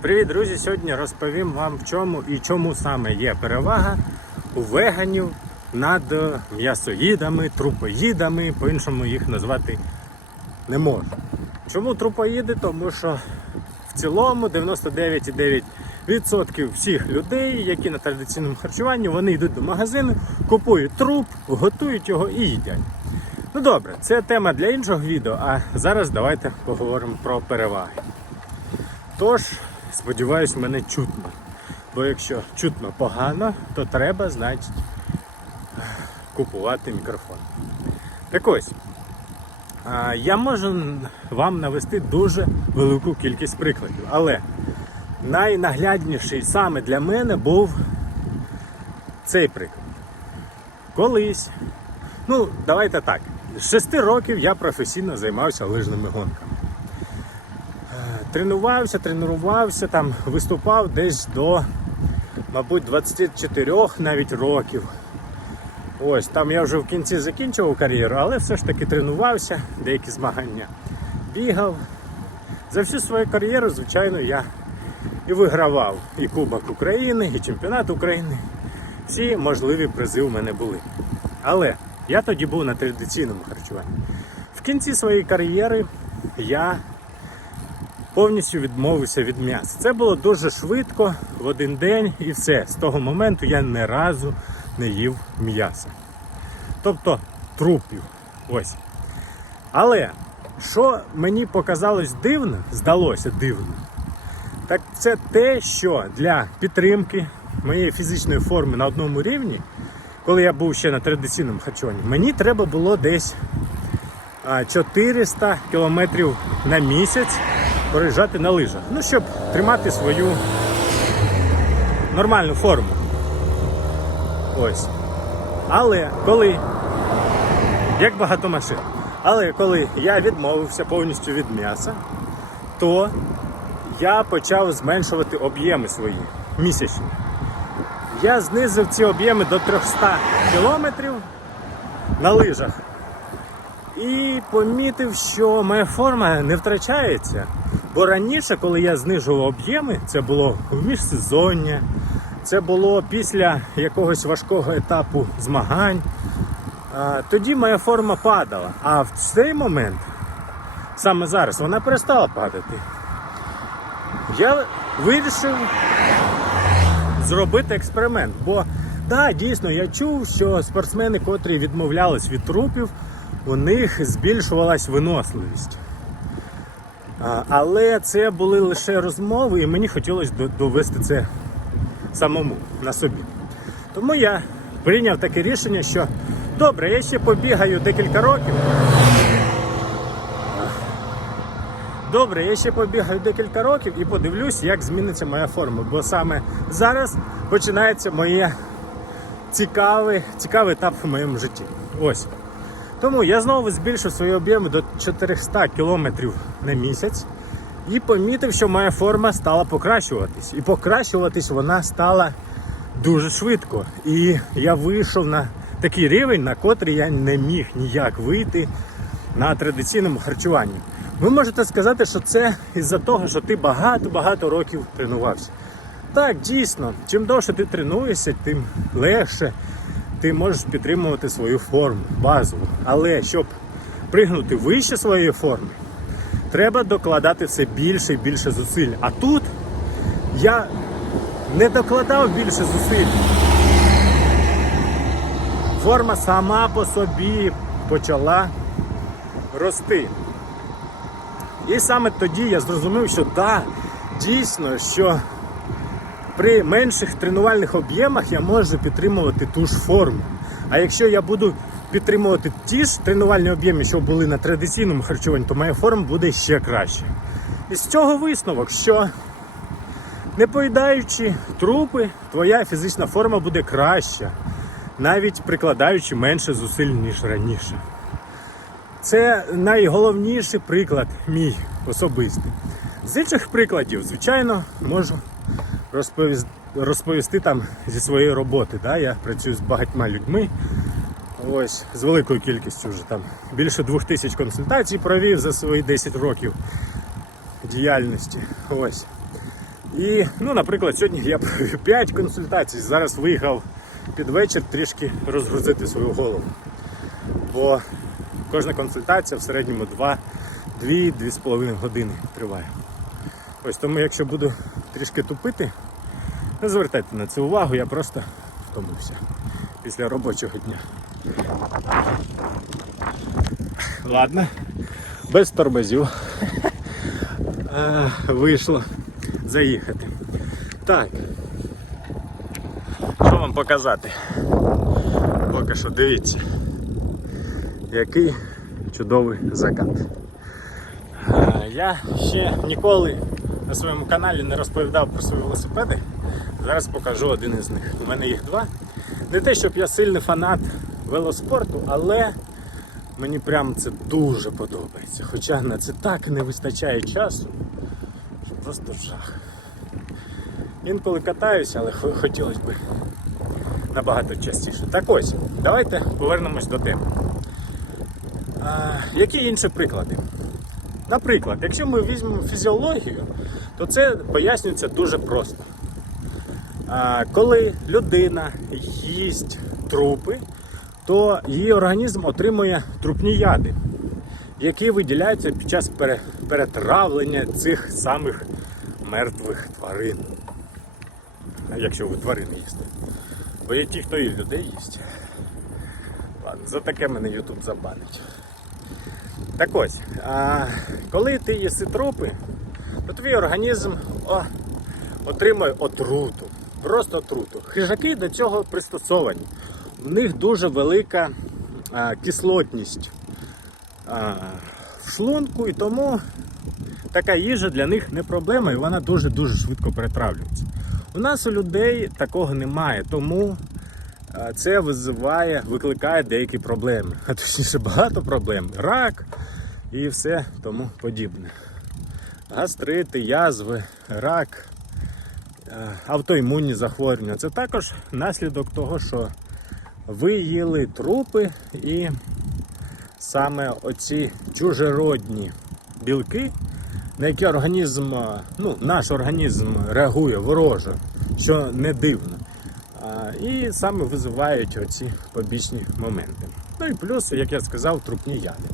Привіт, друзі! Сьогодні розповім вам в чому і чому саме є перевага у веганів над м'ясоїдами, трупоїдами, по-іншому їх назвати не можу. Чому трупоїди? Тому що в цілому 99,9% всіх людей, які на традиційному харчуванні, вони йдуть до магазину, купують труп, готують його і їдять. Ну добре, це тема для іншого відео, а зараз давайте поговоримо про переваги. Тож, сподіваюсь, мене чутно. Бо якщо чутно погано, то треба, значить, купувати мікрофон. Так ось, я можу вам навести дуже велику кількість прикладів, але найнаглядніший саме для мене був цей приклад. Колись, ну, давайте так, з 6 років я професійно займався лижними гонками тренувався, тренувався, там виступав десь до, мабуть, 24 навіть років. Ось там я вже в кінці закінчував кар'єру, але все ж таки тренувався, деякі змагання бігав. За всю свою кар'єру, звичайно, я і вигравав і Кубок України, і чемпіонат України. Всі можливі призи у мене були. Але я тоді був на традиційному харчуванні. В кінці своєї кар'єри я повністю відмовився від м'яса. Це було дуже швидко, в один день і все. З того моменту я ні разу не їв м'яса. Тобто трупів. Ось. Але що мені показалось дивно, здалося дивно, так це те, що для підтримки моєї фізичної форми на одному рівні, коли я був ще на традиційному харчуванні, мені треба було десь 400 кілометрів на місяць проїжджати на лижах. Ну, щоб тримати свою нормальну форму. Ось. Але коли, як багато машин, але коли я відмовився повністю від м'яса, то я почав зменшувати об'єми свої місячні. Я знизив ці об'єми до 300 кілометрів на лижах. І помітив, що моя форма не втрачається. Бо раніше, коли я знижував об'єми, це було в міжсезоння, це було після якогось важкого етапу змагань. Тоді моя форма падала. А в цей момент, саме зараз, вона перестала падати. Я вирішив зробити експеримент. Бо да, дійсно я чув, що спортсмени, котрі відмовлялись від трупів, у них збільшувалась виносливість. Але це були лише розмови, і мені хотілося довести це самому на собі. Тому я прийняв таке рішення, що добре, я ще побігаю декілька років. Добре, я ще побігаю декілька років і подивлюсь, як зміниться моя форма. Бо саме зараз починається моє цікавий, цікавий етап в моєму житті. Ось. Тому я знову збільшив свої об'єми до 400 кілометрів на місяць і помітив, що моя форма стала покращуватись. І покращуватись вона стала дуже швидко. І я вийшов на такий рівень, на котрий я не міг ніяк вийти на традиційному харчуванні. Ви можете сказати, що це із-за того, що ти багато-багато років тренувався. Так, дійсно, чим довше ти тренуєшся, тим легше ти можеш підтримувати свою форму базову. Але щоб пригнути вище своєї форми, треба докладати все більше і більше зусиль. А тут я не докладав більше зусиль. Форма сама по собі почала рости. І саме тоді я зрозумів, що да, дійсно, що при менших тренувальних об'ємах я можу підтримувати ту ж форму. А якщо я буду підтримувати ті ж тренувальні об'єми, що були на традиційному харчуванні, то моя форма буде ще краще. І з цього висновок, що не поїдаючи трупи, твоя фізична форма буде краща, навіть прикладаючи менше зусиль, ніж раніше. Це найголовніший приклад мій особистий. З інших прикладів, звичайно, можу розповісти, розповісти там зі своєї роботи. Да? Я працюю з багатьма людьми. Ось, з великою кількістю вже там. Більше двох тисяч консультацій провів за свої 10 років діяльності. Ось. І, ну, наприклад, сьогодні я провів 5 консультацій, зараз виїхав під вечір трішки розгрузити свою голову. Бо кожна консультація в середньому 2-2-2,5 години триває. Ось тому, якщо буду трішки тупити, не звертайте на це увагу, я просто втомився після робочого дня. Ладно, без тормозів Е, вийшло заїхати. Так. Що вам показати? Поки що дивіться, який чудовий закат. Е, Я ще ніколи на своєму каналі не розповідав про свої велосипеди. Зараз покажу один із них. У мене їх два. Не те, щоб я сильний фанат велоспорту, але мені прям це дуже подобається. Хоча на це так не вистачає часу, що просто жах. Інколи катаюся, але хотілося б набагато частіше. Так ось, давайте повернемось до теми. А, які інші приклади? Наприклад, якщо ми візьмемо фізіологію, то це пояснюється дуже просто. Коли людина їсть трупи, то її організм отримує трупні яди, які виділяються під час перетравлення цих самих мертвих тварин. Якщо ви тварин їсте. Бо є ті, хто і людей їсть. Ладно, за таке мене YouTube забанить. Так ось, а, коли ти їси трупи, то твій організм о, отримує отруту. Просто отруту. Хижаки до цього пристосовані. В них дуже велика а, кислотність а, в шлунку, і тому така їжа для них не проблема, і вона дуже-дуже швидко перетравлюється. У нас у людей такого немає, тому це визиває, викликає деякі проблеми. А точніше багато проблем. Рак і все тому подібне. Гастрити, язви, рак, е, автоімунні захворювання. Це також наслідок того, що ви їли трупи і саме оці чужеродні білки, на які організм, е, ну, наш організм реагує вороже, що не дивно. І саме визивають оці побічні моменти. Ну і плюс, як я сказав, трупні яди.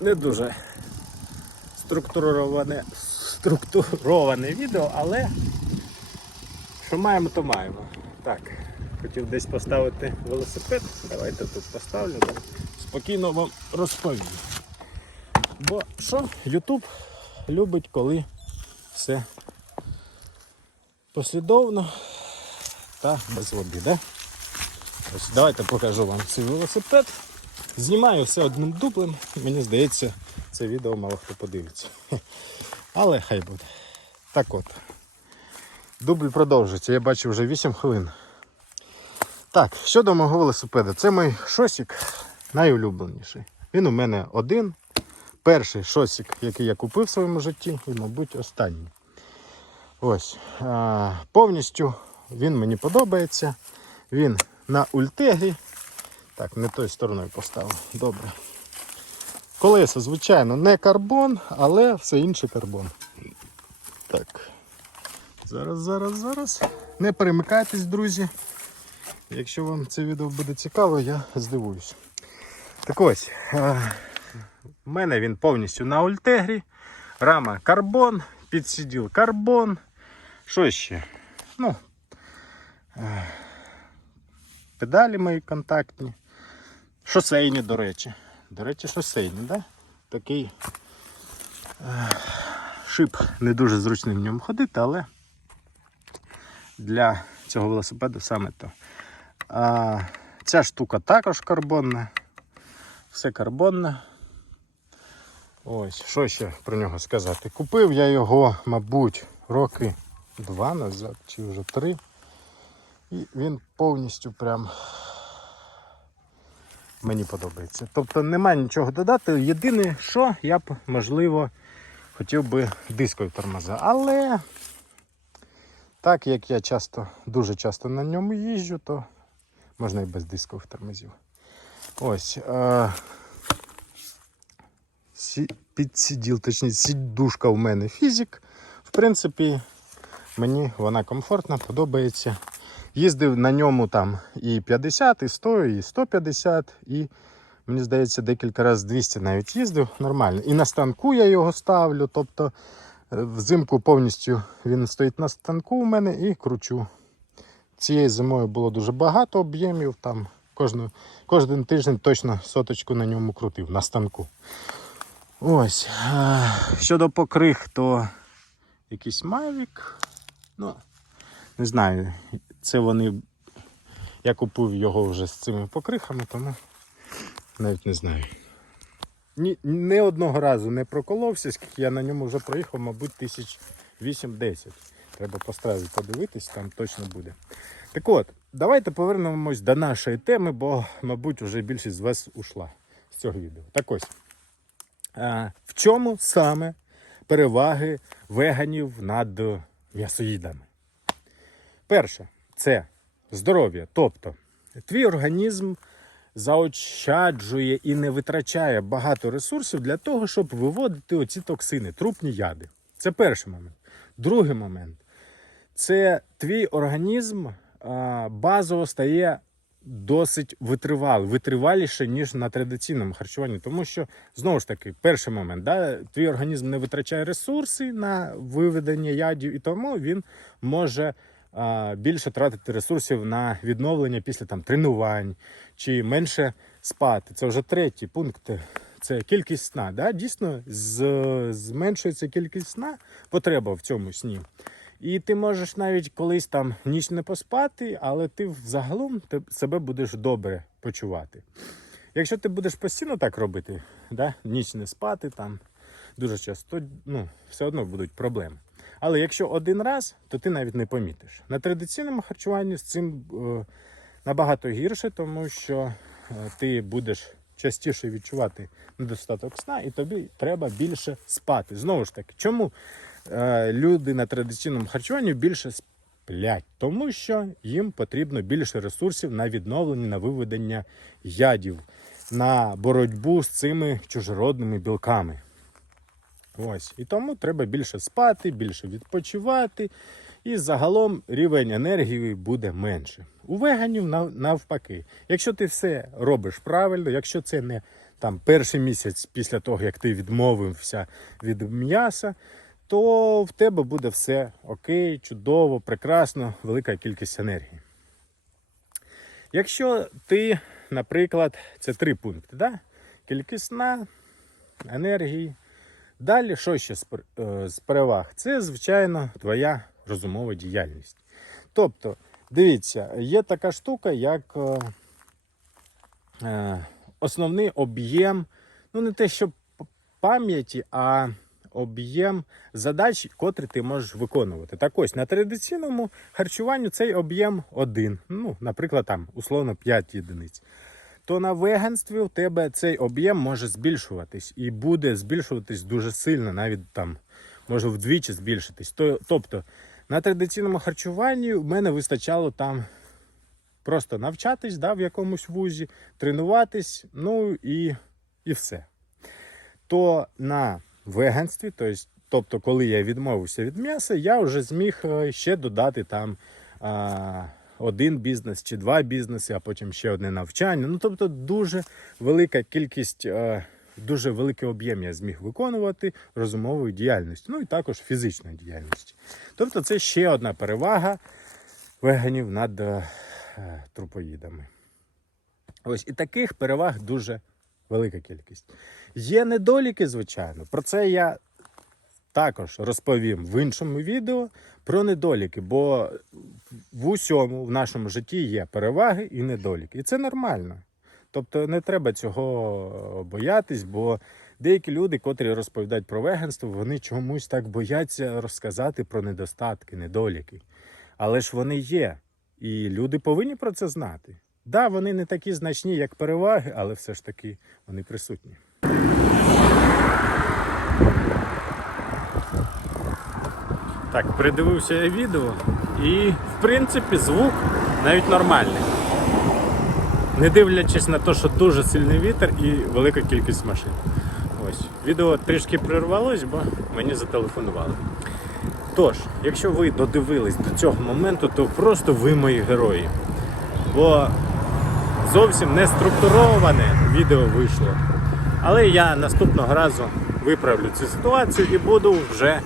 Не дуже структуроване, структуроване відео, але що маємо, то маємо. Так, хотів десь поставити велосипед. Давайте тут поставлю, спокійно вам розповім. Бо що, YouTube любить, коли все послідовно та без води. Да? Ось давайте покажу вам цей велосипед. Знімаю все одним дублем. Мені здається, це відео мало хто подивиться. Але хай буде. Так от. Дубль продовжується. Я бачу вже 8 хвилин. Так, щодо мого велосипеда, це мій шосік найулюбленіший. Він у мене один. Перший шосік, який я купив в своєму житті, і, мабуть, останній. Ось. А, повністю він мені подобається. Він на ультегрі. Так, не тою стороною поставив. Добре. Колеса, звичайно, не карбон, але все інше карбон. Так. Зараз, зараз, зараз. Не перемикайтесь, друзі. Якщо вам це відео буде цікаво, я здивуюсь. Так ось, в мене він повністю на ультегрі. Рама карбон, підсиділ карбон. Що ще? Ну, е, педалі мої контактні. Шосейні, до речі. До речі, шосейні, да? Такий е, шип не дуже зручний в ньому ходити, але для цього велосипеду саме то. А, ця штука також карбонна. Все карбонне. Ось, що ще про нього сказати? Купив я його, мабуть, роки два назад, чи вже три. І він повністю прям мені подобається. Тобто немає нічого додати. Єдине, що я б, можливо, хотів би дискові тормоза. Але так як я часто, дуже часто на ньому їжджу, то можна і без дискових тормозів. Ось. Е- підсі... підсиділ, точніше, сідушка в мене фізик. В принципі, мені вона комфортна, подобається. Їздив на ньому там і 50, і 100, і 150, і мені здається, декілька разів 200 навіть їздив нормально. І на станку я його ставлю. Тобто е, взимку повністю він стоїть на станку у мене і кручу. Цією зимою було дуже багато об'ємів. Там кожну, кожен тиждень точно соточку на ньому крутив на станку. Ось. Щодо покрих, то якийсь Mavic. Ну, не знаю, це вони. Я купив його вже з цими покрихами, тому навіть не знаю. Ні, не одного разу не проколовся, скільки я на ньому вже проїхав, мабуть, тисяч 8-10. Треба по стразі подивитись, там точно буде. Так от, давайте повернемось до нашої теми, бо, мабуть, вже більшість з вас ушла з цього відео. Так ось. В чому саме переваги веганів над м'ясоїдами? Перше, це здоров'я. Тобто, твій організм заощаджує і не витрачає багато ресурсів для того, щоб виводити оці токсини, трупні яди. Це перший момент. Другий момент це твій організм базово стає досить витривалий, витриваліше, ніж на традиційному харчуванні. Тому що, знову ж таки, перший момент, да, твій організм не витрачає ресурси на виведення ядів, і тому він може більше тратити ресурсів на відновлення після там, тренувань чи менше спати. Це вже третій пункт. Це кількість сна. Да? Дійсно, з, зменшується кількість сна, потреба в цьому сні. І ти можеш навіть колись там ніч не поспати, але ти взагалом ти себе будеш добре почувати. Якщо ти будеш постійно так робити, да? ніч не спати там дуже часто, то ну, все одно будуть проблеми. Але якщо один раз, то ти навіть не помітиш. На традиційному харчуванні з цим е, набагато гірше, тому що е, ти будеш частіше відчувати недостаток сна, і тобі треба більше спати. Знову ж таки, чому люди на традиційному харчуванні більше сплять? Тому що їм потрібно більше ресурсів на відновлення, на виведення ядів, на боротьбу з цими чужородними білками. Ось. І тому треба більше спати, більше відпочивати, і загалом рівень енергії буде менше. У веганів навпаки. Якщо ти все робиш правильно, якщо це не там перший місяць після того, як ти відмовився від м'яса, то в тебе буде все окей, чудово, прекрасно, велика кількість енергії. Якщо ти, наприклад, це три пункти, да? кількість сна, енергії. Далі, що ще е, з переваг? Це, звичайно, твоя розумова діяльність. Тобто, дивіться, є така штука, як е, е, основний об'єм, ну не те, що пам'яті, а об'єм задач, котрі ти можеш виконувати. Так ось на традиційному харчуванню цей об'єм один. Ну, наприклад, там условно 5 єдиниць. То на веганстві у тебе цей об'єм може збільшуватись і буде збільшуватись дуже сильно, навіть там може вдвічі збільшитись. То, тобто на традиційному харчуванні в мене вистачало там просто навчатись да, в якомусь вузі, тренуватись, ну і, і все. То на веганстві, тобто, коли я відмовився від м'яса, я вже зміг е, ще додати там а, один бізнес чи два бізнеси, а потім ще одне навчання. Ну, тобто, дуже велика кількість, е, дуже великий об'єм я зміг виконувати розумовою діяльністю, ну і також фізичної діяльності. Тобто, це ще одна перевага веганів над е, е, трупоїдами. Ось і таких переваг дуже велика кількість. Є недоліки, звичайно. Про це я також розповім в іншому відео про недоліки, бо в усьому в нашому житті є переваги і недоліки. І це нормально. Тобто не треба цього боятись, бо деякі люди, котрі розповідають про веганство, вони чомусь так бояться розказати про недостатки, недоліки. Але ж вони є. І люди повинні про це знати. Да, вони не такі значні, як переваги, але все ж таки вони присутні. Так, придивився я відео і, в принципі, звук навіть нормальний. Не дивлячись на те, що дуже сильний вітер і велика кількість машин. Ось. Відео трішки прервалось, бо мені зателефонували. Тож, якщо ви додивились до цього моменту, то просто ви мої герої. Бо зовсім не структуроване відео вийшло. Але я наступного разу виправлю цю ситуацію і буду вже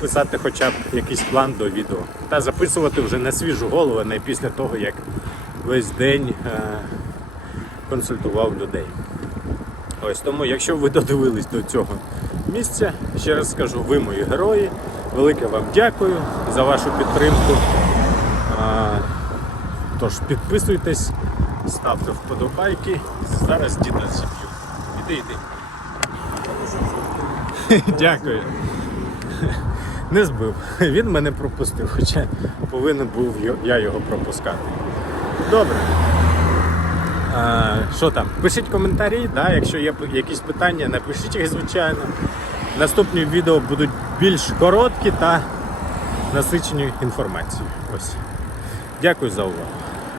писати хоча б якийсь план до відео. Та записувати вже на свіжу голову, не після того, як весь день е, консультував людей. Ось тому, якщо ви додивились до цього місця, ще раз скажу, ви мої герої. Велике вам дякую за вашу підтримку. А, Тож підписуйтесь, ставте вподобайки. Зараз діда зіб'ю. Іди, іди. Дякую. Не збив. Він мене пропустив, хоча повинен був я його пропускати. Добре. А, що там? Пишіть коментарі, да, якщо є якісь питання, напишіть їх, звичайно. Наступні відео будуть більш короткі та насичені інформацією. Ось. Дякую за увагу.